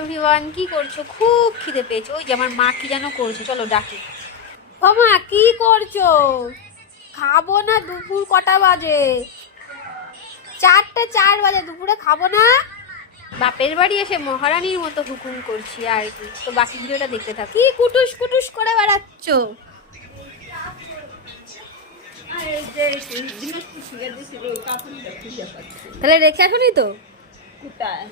Everyone, কি করছো? খুব খিদে পেয়েছে। ওই যে আমার মা কি যেন করছে, চলো ডাকি। ও মা, কি করছো? খাবো না। দুপুর কটা বাজে? 4:04 বাজে। দুপুরে খাবো না? বাপের বাড়ি এসে মহারানীর মতো হুকুম করছি আর কি। তো বাকি ভিডিওটা দেখতে থাক। কি কুটুস কুটুস করে বেড়াচ্ছ? তাহলে রেখে এখনই তো কোথায়?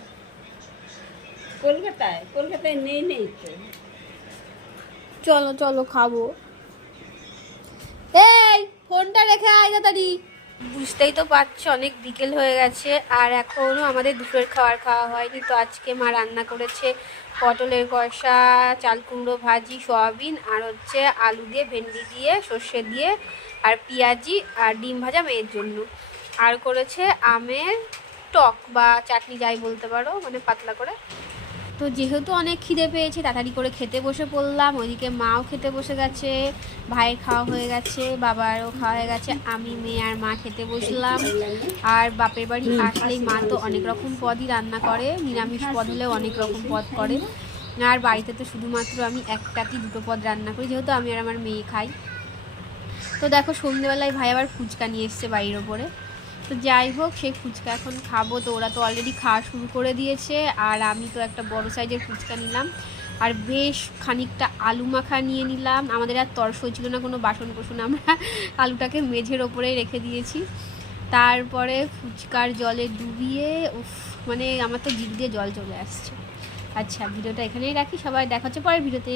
কলকাতায়? কলকাতায় নেই তো। চলো চলো খাবো। এই ফোনটা রেখে আয় তাড়াতাড়ি। বুঝতেই তো পারছো অনেক বিকেল হয়ে গেছে আর এখনও আমাদের দুপুরের খাওয়া হয়নি। তো আজকে মা রান্না করেছে পটলের কষা, চাল কুমড়ো ভাজি, সয়াবিন আর হচ্ছে আলু দিয়ে, ভেন্ডি দিয়ে, সর্ষে দিয়ে আর পেঁয়াজি আর ডিম ভাজা মেয়ের জন্য। আর করেছে আমের টক বা চাটনি যাই বলতে পারো, মানে পাতলা করে। তো যেহেতু অনেক খিদে পেয়েছে তাড়াতাড়ি করে খেতে বসে পড়লাম। ওইদিকে মাও খেতে বসে গেছে, ভাইয়ের খাওয়া হয়ে গেছে, বাবারও খাওয়া হয়ে গেছে। আমি, মেয়ে আর মা খেতে বসলাম। আর বাপের বাড়ি আসলেই মা তো অনেক রকম পদই রান্না করে, নিরামিষ পদ হলেও অনেক রকম পদ করে। আর বাড়িতে তো শুধুমাত্র আমি একটা কি দুটো পদ রান্না করি, যেহেতু আমি আর আমার মেয়ে খাই। তো দেখো সন্ধ্যেবেলায় ভাই আবার ফুচকা নিয়ে এসছে বাড়ির ওপরে। তো যাই হোক, সেই ফুচকা এখন খাবো। তো ওরা তো অলরেডি খাওয়া শুরু করে দিয়েছে আর আমি তো একটা বড় সাইজের ফুচকা নিলাম আর বেশ খানিকটা আলু মাখা নিয়ে নিলাম। আমাদের আর তরস হয়েছিল না কোনো বাসন কোসন, আমরা আলুটাকে মেঝের ওপরেই রেখে দিয়েছি। তারপরে ফুচকার জলে ডুবিয়ে মানে আমার তো জিভ দিয়ে জল চলে আসছে। আচ্ছা, ভিডিওটা এখানেই রাখি। সবাই দেখা হচ্ছে পরের ভিডিওতে।